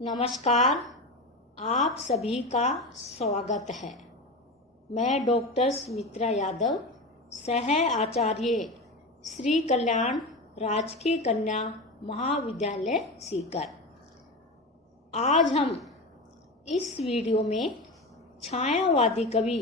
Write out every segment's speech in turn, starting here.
नमस्कार। आप सभी का स्वागत है। मैं डॉक्टर सुमित्रा यादव, सह आचार्य श्री कल्याण राजकीय कन्या महाविद्यालय सीकर। आज हम इस वीडियो में छायावादी कवि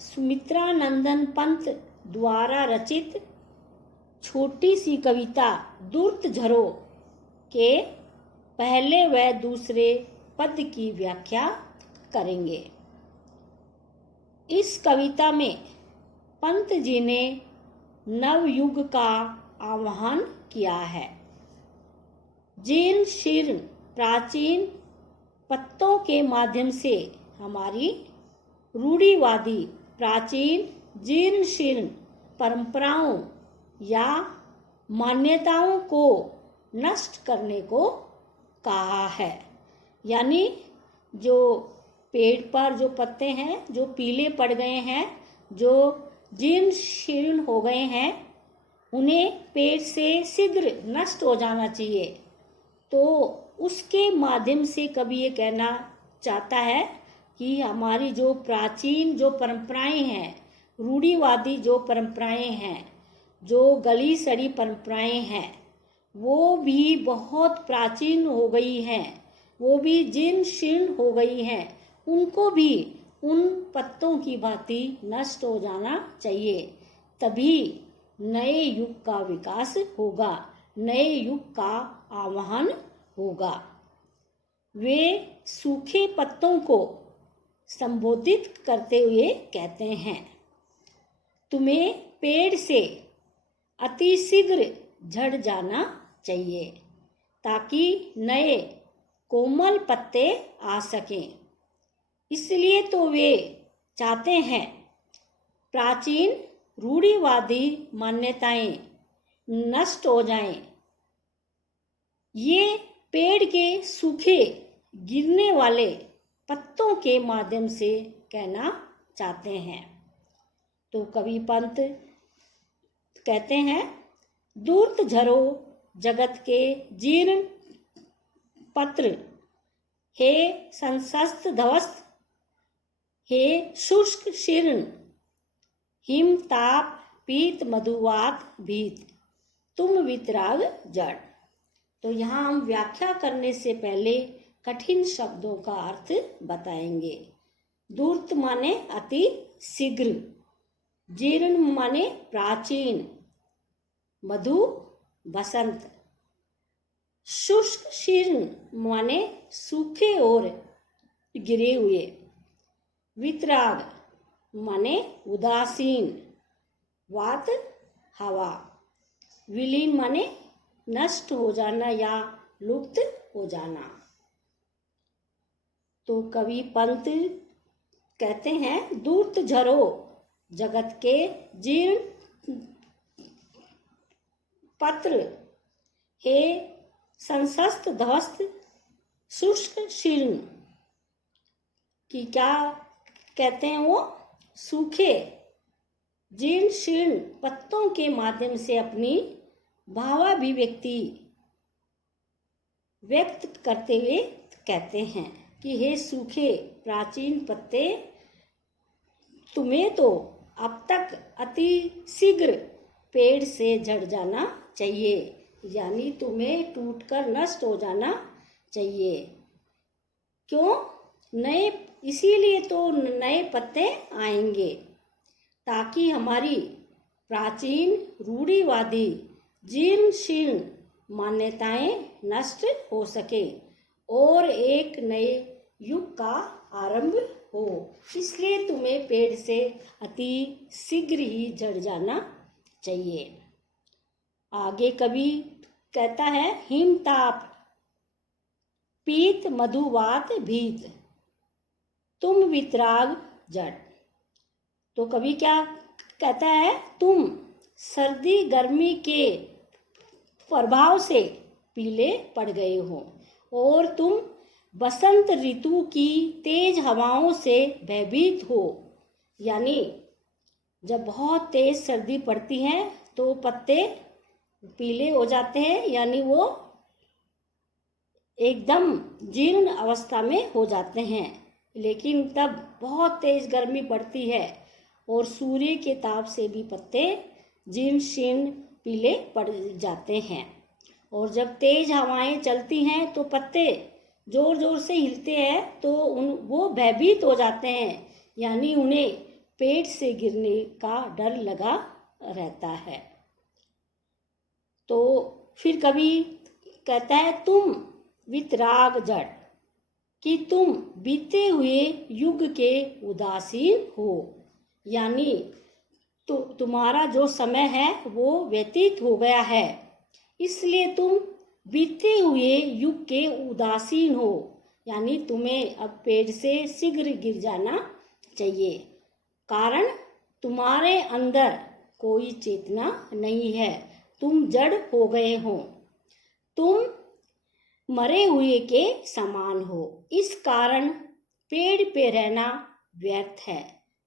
सुमित्रानंदन पंत द्वारा रचित छोटी सी कविता दूर्त झरो के पहले व दूसरे पद की व्याख्या करेंगे। इस कविता में पंत जी ने नवयुग का आह्वान किया है। जीर्ण शीर्ण प्राचीन पत्तों के माध्यम से हमारी रूढ़िवादी प्राचीन जीर्ण शीर्ण परंपराओं या मान्यताओं को नष्ट करने को कहा है। यानी जो पेड़ पर जो पत्ते हैं जो पीले पड़ गए हैं, जो जीर्ण शीर्ण हो गए हैं, उन्हें पेड़ से शीघ्र नष्ट हो जाना चाहिए। तो उसके माध्यम से कवि ये कहना चाहता है कि हमारी जो प्राचीन जो परंपराएं हैं, रूढ़िवादी जो परंपराएं हैं, जो गली सड़ी परंपराएं हैं, वो भी बहुत प्राचीन हो गई हैं, वो भी जीर्ण शीर्ण हो गई हैं। उनको भी उन पत्तों की भांति नष्ट हो जाना चाहिए। तभी नए युग का विकास होगा, नए युग का आह्वान होगा। वे सूखे पत्तों को संबोधित करते हुए कहते हैं, तुम्हें पेड़ से अतिशीघ्र झड़ जाना चाहिए ताकि नए कोमल पत्ते आ सकें। इसलिए तो वे चाहते हैं प्राचीन रूढ़िवादी मान्यताएं नष्ट हो जाएं। ये पेड़ के सूखे गिरने वाले पत्तों के माध्यम से कहना चाहते हैं। तो कवि पंत कहते हैं, दूर्त झरो जगत के जीर्ण पत्र, हे संसस्त ध्वस्त, हे शुष्क शीर्ण, हिम ताप पीत मधुवात भीत, तुम वितराग जड़। तो यहाँ हम व्याख्या करने से पहले कठिन शब्दों का अर्थ बताएंगे। दूर्त माने अति शीघ्र, जीर्ण माने प्राचीन, मधु बसंत, शुष्क शीर्ण माने सूखे और गिरे हुए, वितराग माने उदासीन, वात हवा, विलीन माने नष्ट हो जाना या लुप्त हो जाना। तो कवि पंत कहते हैं, दूर्त झरो जगत के जीर्ण पत्र, हे संसस्त ध्वस्त शुष्क शीर्ण। कि क्या कहते हैं वो? सूखे जीर्ण शीर्ण पत्तों के माध्यम से अपनी भावाभिव्यक्ति व्यक्त करते हुए कहते हैं कि हे सूखे प्राचीन पत्ते, तुम्हें तो अब तक अति शीघ्र पेड़ से झड़ जाना चाहिए, यानी तुम्हें टूटकर नष्ट हो जाना चाहिए। क्यों? नए, इसीलिए तो नए पत्ते आएंगे ताकि हमारी प्राचीन रूढ़िवादी जीर्ण शीर्ण मान्यताएं नष्ट हो सके और एक नए युग का आरंभ हो। इसलिए तुम्हें पेड़ से अति शीघ्र ही झड़ जाना चाहिए। आगे कवि कहता है, हिमताप पीत मधुवात भीत, तुम वितराग जड़। तो कवि क्या कहता है? तुम सर्दी गर्मी के प्रभाव से पीले पड़ गए हो और तुम बसंत ऋतु की तेज हवाओं से भयभीत हो। यानी जब बहुत तेज सर्दी पड़ती है तो पत्ते पीले हो जाते हैं, यानी वो एकदम जीर्ण अवस्था में हो जाते हैं, लेकिन तब बहुत तेज गर्मी पड़ती है और सूर्य के ताप से भी पत्ते जीर्ण शीर्ण पीले पड़ जाते हैं। और जब तेज हवाएं चलती हैं तो पत्ते जोर जोर से हिलते हैं तो वो भयभीत हो जाते हैं, यानी उन्हें पेड़ से गिरने का डर लगा रहता है। तो फिर कवि कहता है, तुम वितराग जड़, कि तुम बीते हुए युग के उदासीन हो, यानी तो तुम्हारा जो समय है वो व्यतीत हो गया है, इसलिए तुम बीते हुए युग के उदासीन हो, यानी तुम्हें अब पेड़ से शीघ्र गिर जाना चाहिए। कारण तुम्हारे अंदर कोई चेतना नहीं है, तुम जड़ हो गए हो, तुम मरे हुए के समान हो। इस कारण पेड़ पे रहना व्यर्थ है,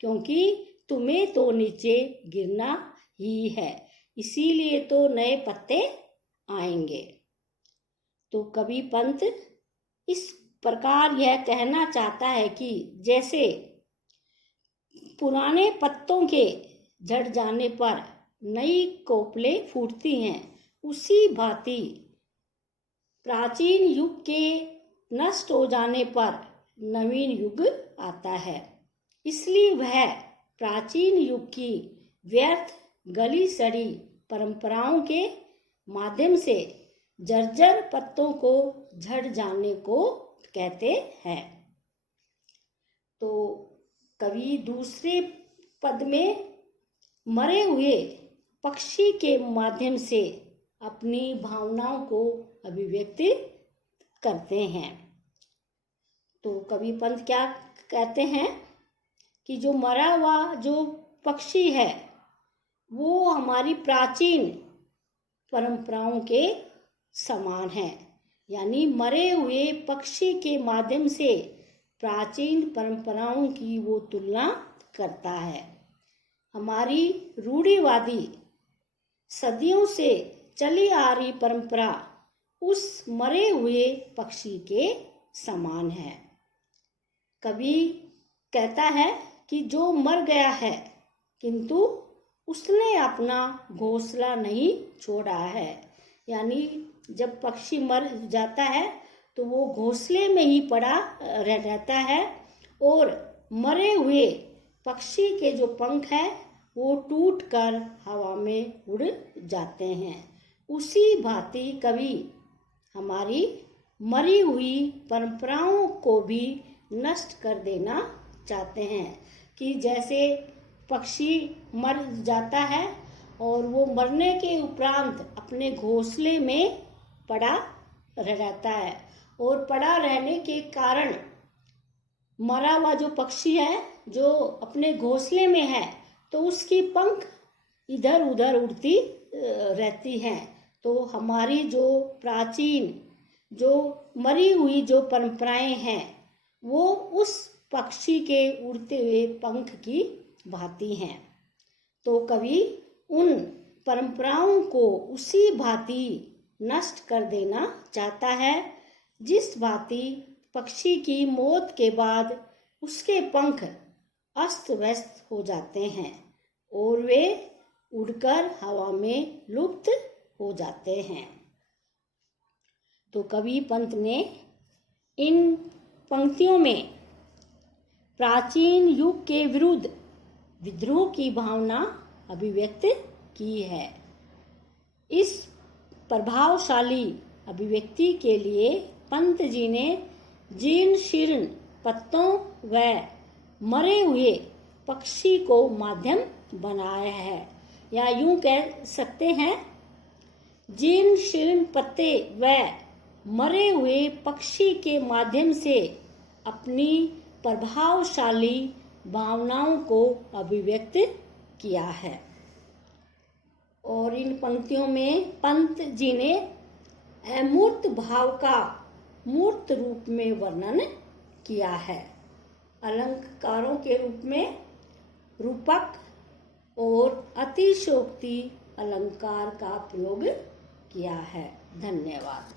क्योंकि तुम्हें तो नीचे गिरना ही है, इसीलिए तो नए पत्ते आएंगे। तो कवि पंत इस प्रकार यह कहना चाहता है कि जैसे पुराने पत्तों के झड़ जाने पर नई कोपलें फूटती हैं, उसी भांति प्राचीन युग के नष्ट हो जाने पर नवीन युग आता है। इसलिए वह प्राचीन युग की व्यर्थ गली सड़ी परंपराओं के माध्यम से जर्जर पत्तों को झड़ जाने को कहते हैं। तो कवि दूसरे पद में मरे हुए पक्षी के माध्यम से अपनी भावनाओं को अभिव्यक्त करते हैं। तो कवि पंत क्या कहते हैं कि जो मरा हुआ जो पक्षी है वो हमारी प्राचीन परंपराओं के समान है, यानी मरे हुए पक्षी के माध्यम से प्राचीन परंपराओं की वो तुलना करता है। हमारी रूढ़िवादी सदियों से चली आ रही परंपरा उस मरे हुए पक्षी के समान है। कवि कहता है कि जो मर गया है किंतु उसने अपना घोंसला नहीं छोड़ा है, यानी जब पक्षी मर जाता है तो वो घोंसले में ही पड़ा रहता है और मरे हुए पक्षी के जो पंख हैं वो टूटकर हवा में उड़ जाते हैं। उसी भांति कवि हमारी मरी हुई परंपराओं को भी नष्ट कर देना चाहते हैं कि जैसे पक्षी मर जाता है और वो मरने के उपरांत अपने घोंसले में पड़ा रहता है और पड़ा रहने के कारण मरा हुआ जो पक्षी है जो अपने घोंसले में है तो उसकी पंख इधर उधर उड़ती रहती हैं। तो हमारी जो प्राचीन जो मरी हुई जो परंपराएं हैं वो उस पक्षी के उड़ते हुए पंख की भांति हैं। तो कवि उन परंपराओं को उसी भांति नष्ट कर देना चाहता है जिस भांति पक्षी की मौत के बाद उसके पंख अस्त व्यस्त हो जाते हैं और वे उड़कर हवा में लुप्त हो जाते हैं। तो कवि पंत ने इन पंक्तियों में प्राचीन युग के विरुद्ध विद्रोह की भावना अभिव्यक्त की है। इस प्रभावशाली अभिव्यक्ति के लिए पंत जी ने जीर्ण शीर्ण पत्तों व मरे हुए पक्षी को माध्यम बनाया है, या यूं कह सकते हैं जीर्ण शीर्ण पत्ते व मरे हुए पक्षी के माध्यम से अपनी प्रभावशाली भावनाओं को अभिव्यक्त किया है। और इन पंक्तियों में पंत जी ने अमूर्त भाव का मूर्त रूप में वर्णन किया है। अलंकारों के रूप में रूपक और अतिशयोक्ति अलंकार का प्रयोग किया है। धन्यवाद।